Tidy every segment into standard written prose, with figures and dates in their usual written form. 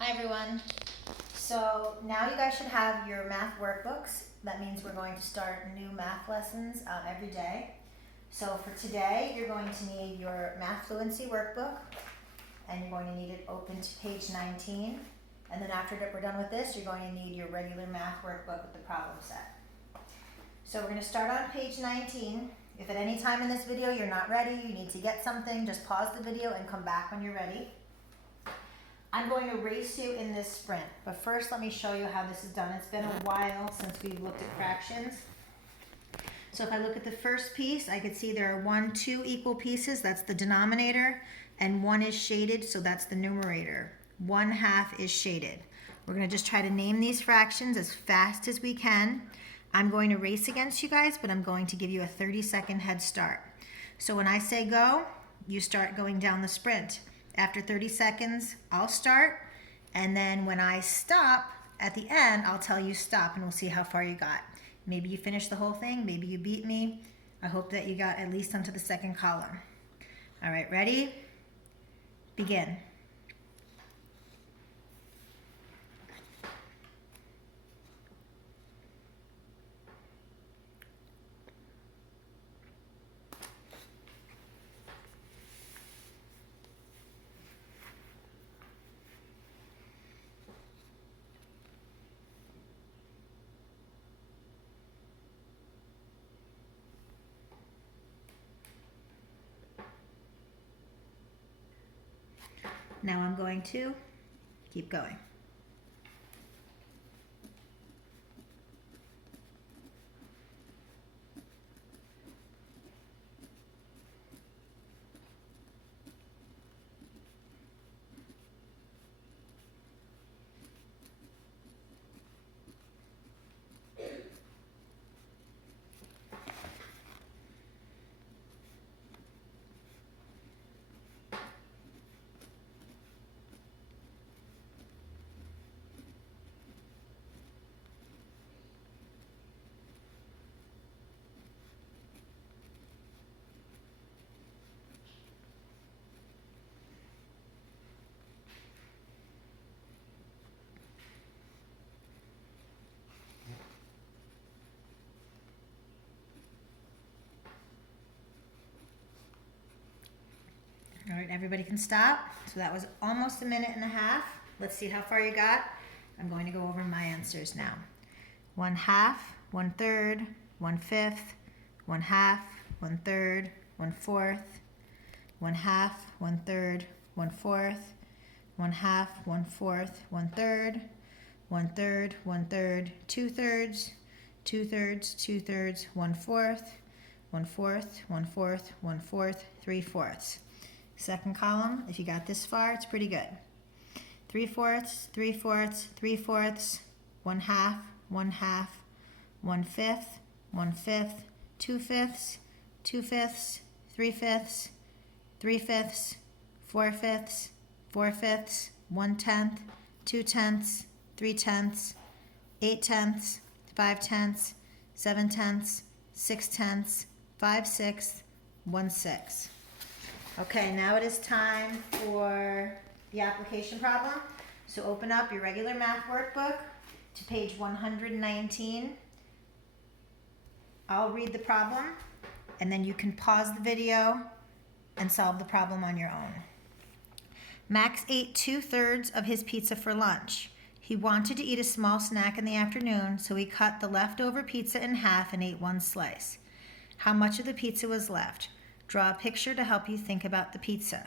Hi everyone. So now you guys should have your math workbooks. That means we're going to start new math lessons every day. So for today, you're going to need your math fluency workbook, and you're going to need it open to page 19. And then after we're done with this, you're going to need your regular math workbook with the problem set. So we're going to start on page 19. If at any time in this video you're not ready, you need to get something, just pause the video and come back when you're ready. I'm going to race you in this sprint, but first let me show you how this is done. It's been a while since we've looked at fractions. So if I look at the first piece, I could see there are two equal pieces, that's the denominator, and one is shaded, so that's the numerator. 1/2 is shaded. We're gonna just try to name these fractions as fast as we can. I'm going to race against you guys, but I'm going to give you a 30-second head start. So when I say go, you start going down the sprint. After 30 seconds, I'll start, and then when I stop, at the end, I'll tell you stop, and we'll see how far you got. Maybe you finished the whole thing, maybe you beat me. I hope that you got at least onto the second column. All right, ready? Begin. Now I'm going to keep going. All right, everybody can stop. So that was almost a minute and a half. Let's see how far you got. I'm going to go over my answers now. 1/2, 1/3, 1/5, 1/2, 1/3, 1/4, 1/2, 1/3, 1/4, 1/2, 1/4, 1/3, 1/3, 1/3, 2/3, 2/3, 2/3, 1/4, 1/4, 1/4, 1/4, 3/4. Second column, if you got this far, it's pretty good. 3/4, 3/4, 3/4, 1/2, 1/2, 1/5, 1/5, 2/5, 2/5, 3/5, 3/5, 4/5, 4/5, 1/10, 2/10, 3/10, 8/10, 5/10, 7/10, 6/10, 5/6, 1/6. Okay, now it is time for the application problem. So open up your regular math workbook to page 119. I'll read the problem, and then you can pause the video and solve the problem on your own. Max ate 2/3 of his pizza for lunch. He wanted to eat a small snack in the afternoon, so he cut the leftover pizza in half and ate one slice. How much of the pizza was left? Draw a picture to help you think about the pizza.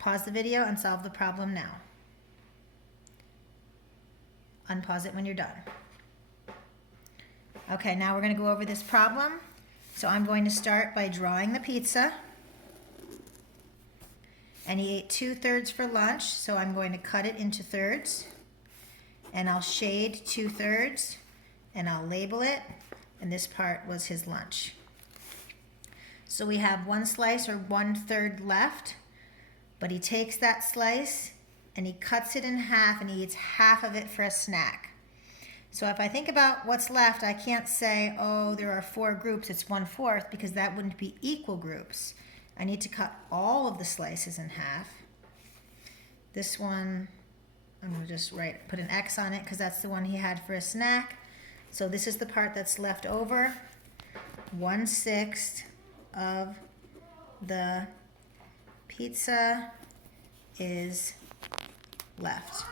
Pause the video and solve the problem now. Unpause it when you're done. Okay, now we're going to go over this problem. So I'm going to start by drawing the pizza. And he ate 2/3 for lunch, so I'm going to cut it into thirds. And I'll shade 2/3, and I'll label it. And this part was his lunch. So we have one slice or 1/3 left, but he takes that slice and he cuts it in half and he eats half of it for a snack. So if I think about what's left, I can't say, oh, there are 4 groups, it's 1/4, because that wouldn't be equal groups. I need to cut all of the slices in half. This one I'm gonna just put an X on it because that's the one he had for a snack. So this is the part that's left over. 1/6 of the pizza is left.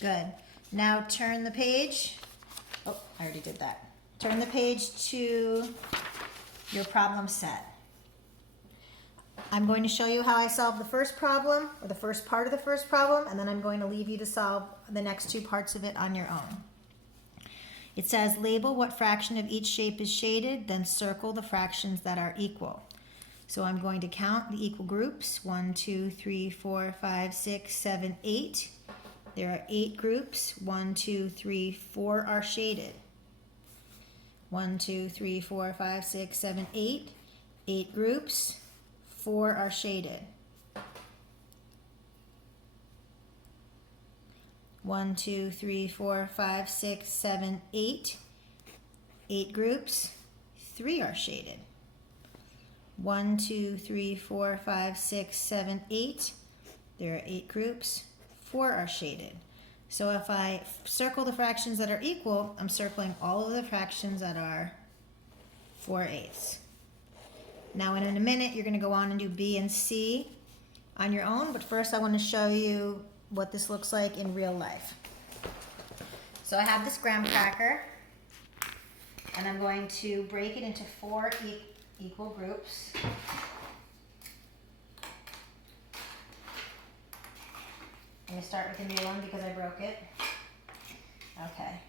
Good. Now turn the page. Oh, I already did that. Turn the page to your problem set. I'm going to show you how I solved the first problem, or the first part of the first problem, and then I'm going to leave you to solve the next two parts of it on your own. It says label what fraction of each shape is shaded, then circle the fractions that are equal. So I'm going to count the equal groups. 1, 2, 3, 4, 5, 6, 7, 8. There are 8 groups. 1, 2, 3, 4 are shaded. 1, 2, 3, 4, 5, 6, 7, 8. 8 groups. 4 are shaded. 1, 2, 3, 4, 5, 6, 7, 8. 8 groups. 3 are shaded. 1, 2, 3, 4, 5, 6, 7, 8. There are 8 groups. 4 are shaded. So if I circle the fractions that are equal, I'm circling all of the fractions that are 4/8. Now in a minute, you're going to go on and do B and C on your own, but first I want to show you what this looks like in real life. So I have this graham cracker, and I'm going to break it into 4 equal groups. I'm going to start with the new one because I broke it. Okay.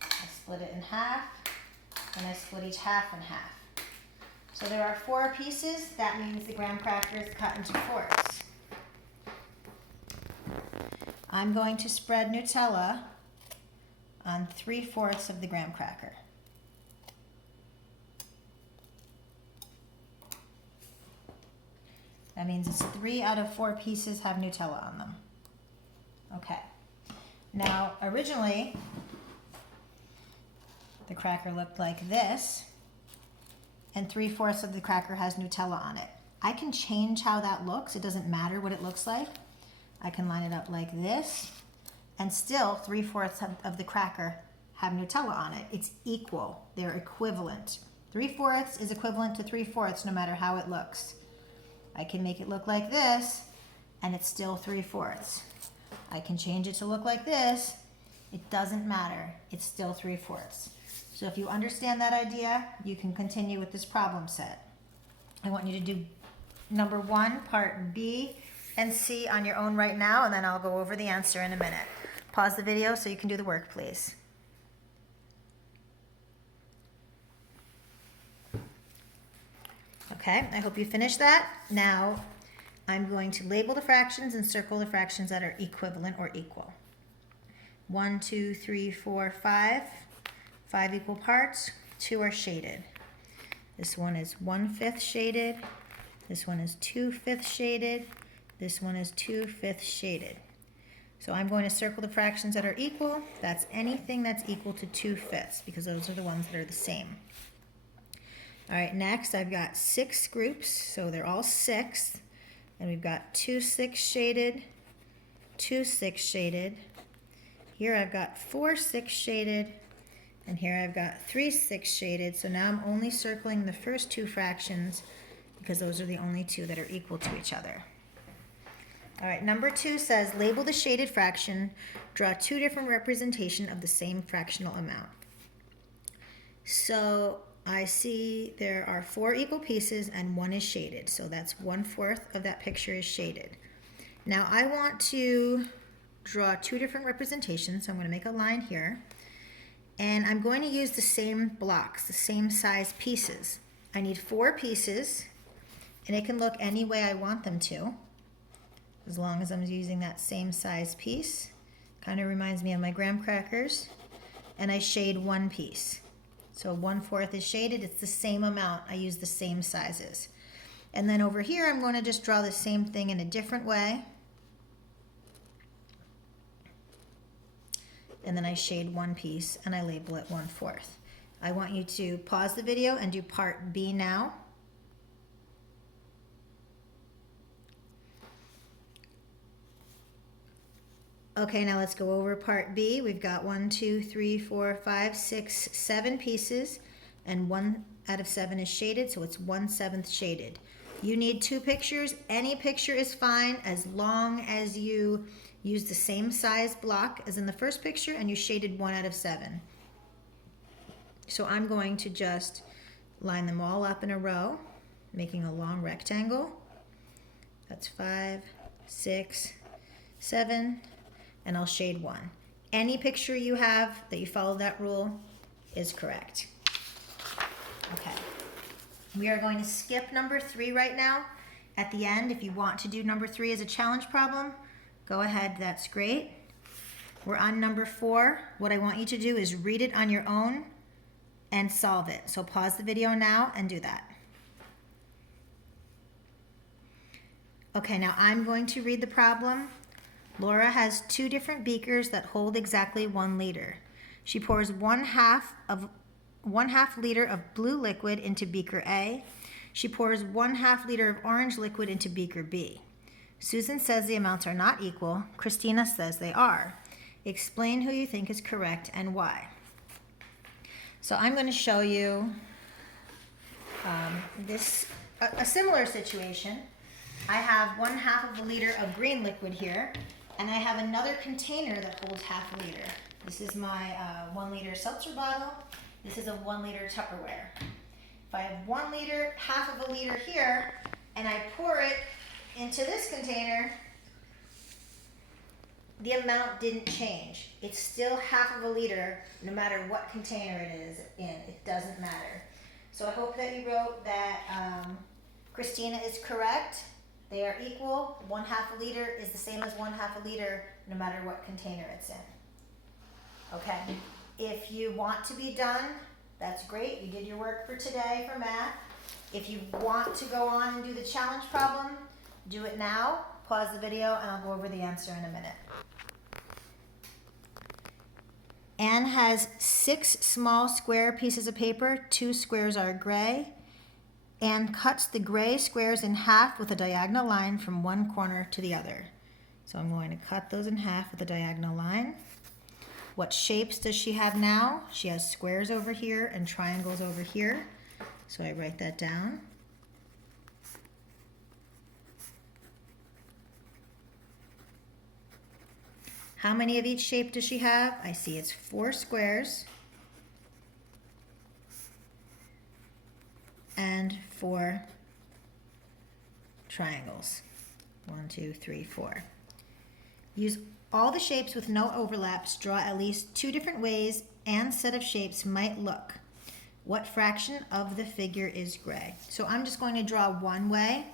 I split it in half, and I split each half in half. So there are 4 pieces. That means the graham cracker is cut into 4ths. I'm going to spread Nutella on 3/4 of the graham cracker. That means it's 3 out of 4 pieces have Nutella on them. Okay. Now, originally, the cracker looked like this, and 3/4 of the cracker has Nutella on it. I can change how that looks. It doesn't matter what it looks like. I can line it up like this, and still 3/4 of the cracker have Nutella on it. It's equal. They're equivalent. 3/4 is equivalent to 3/4 no matter how it looks. I can make it look like this, and it's still 3/4. I can change it to look like this. It doesn't matter. It's still 3/4. So if you understand that idea, you can continue with this problem set. I want you to do number 1, part B and C on your own right now, and then I'll go over the answer in a minute. Pause the video so you can do the work, please. Okay, I hope you finished that. Now, I'm going to label the fractions and circle the fractions that are equivalent or equal. 1, 2, 3, 4, 5. 5 equal parts. 2 are shaded. This one is 1/5 shaded. This one is 2/5 shaded. This one is 2/5 shaded. So I'm going to circle the fractions that are equal. That's anything that's equal to 2/5 because those are the ones that are the same. All right, next I've got 6 groups, so they're all 6. And we've got 2 6 shaded, 2 6 shaded. Here I've got 4 6 shaded, and here I've got 3 6 shaded. So now I'm only circling the first 2 fractions because those are the only 2 that are equal to each other. All right, number 2 says label the shaded fraction, draw 2 different representations of the same fractional amount. So I see there are 4 equal pieces and 1 is shaded. So that's 1/4 of that picture is shaded. Now I want to draw 2 different representations. So I'm going to make a line here. And I'm going to use the same blocks, the same size pieces. I need 4 pieces, and it can look any way I want them to, as long as I'm using that same size piece. Kind of reminds me of my graham crackers. And I shade 1 piece. So 1/4 is shaded. It's the same amount. I use the same sizes. And then over here, I'm going to just draw the same thing in a different way. And then I shade 1 piece and I label it 1/4. I want you to pause the video and do part B now. Okay, now let's go over part B. We've got 1, 2, 3, 4, 5, 6, 7 pieces, and 1 out of 7 is shaded, so it's 1/7 shaded. You need 2 pictures. Any picture is fine as long as you use the same size block as in the first picture and you shaded 1 out of 7. So I'm going to just line them all up in a row, making a long rectangle. That's 5, 6, 7, and I'll shade 1. Any picture you have that you follow that rule is correct. Okay. We are going to skip number 3 right now. At the end, if you want to do number 3 as a challenge problem, go ahead, that's great. We're on number 4. What I want you to do is read it on your own and solve it. So pause the video now and do that. Okay, now I'm going to read the problem. Laura has 2 different beakers that hold exactly 1 liter. She pours 1/2 liter of blue liquid into beaker A. She pours 1/2 liter of orange liquid into beaker B. Susan says the amounts are not equal. Christina says they are. Explain who you think is correct and why. So I'm going to show you a similar situation. I have 1/2 of a liter of green liquid here, and I have another container that holds 1/2 liter. This is my 1 liter seltzer bottle. This is a 1 liter Tupperware. If I have 1 liter, 1/2 of a liter here, and I pour it into this container, the amount didn't change. It's still 1/2 of a liter no matter what container it is in. It doesn't matter. So I hope that you wrote that Christina is correct. They are equal. 1/2 a liter is the same as 1/2 a liter no matter what container it's in. Okay. If you want to be done, that's great. You did your work for today for math. If you want to go on and do the challenge problem, do it now. Pause the video and I'll go over the answer in a minute. Anne has 6 small square pieces of paper. 2 squares are gray. Anne cuts the gray squares in half with a diagonal line from one corner to the other. So I'm going to cut those in half with a diagonal line. What shapes does she have now? She has squares over here and triangles over here. So I write that down. How many of each shape does she have? I see it's 4 squares and 4 triangles. 1, 2, 3, 4. Use all the shapes with no overlaps. Draw at least 2 different ways and set of shapes might look. What fraction of the figure is gray? So I'm just going to draw one way.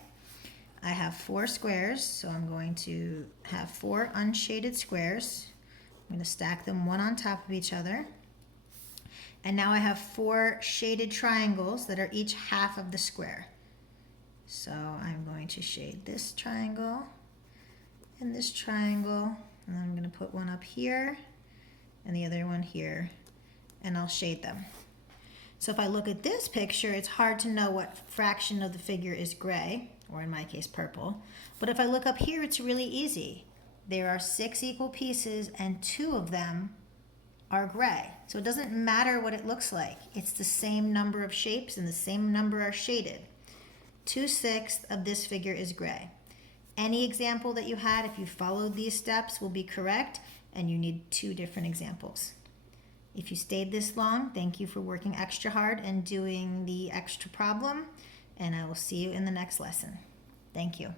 I have 4 squares, so I'm going to have 4 unshaded squares. I'm going to stack them one on top of each other. And now I have 4 shaded triangles that are each half of the square. So I'm going to shade this triangle and this triangle, and then I'm going to put one up here and the other one here, and I'll shade them. So if I look at this picture, it's hard to know what fraction of the figure is gray, or in my case purple. But if I look up here, it's really easy. There are 6 equal pieces and 2 of them are gray. So it doesn't matter what it looks like. It's the same number of shapes and the same number are shaded. 2/6 of this figure is gray. Any example that you had, if you followed these steps, will be correct, and you need 2 different examples. If you stayed this long, thank you for working extra hard and doing the extra problem, and I will see you in the next lesson. Thank you.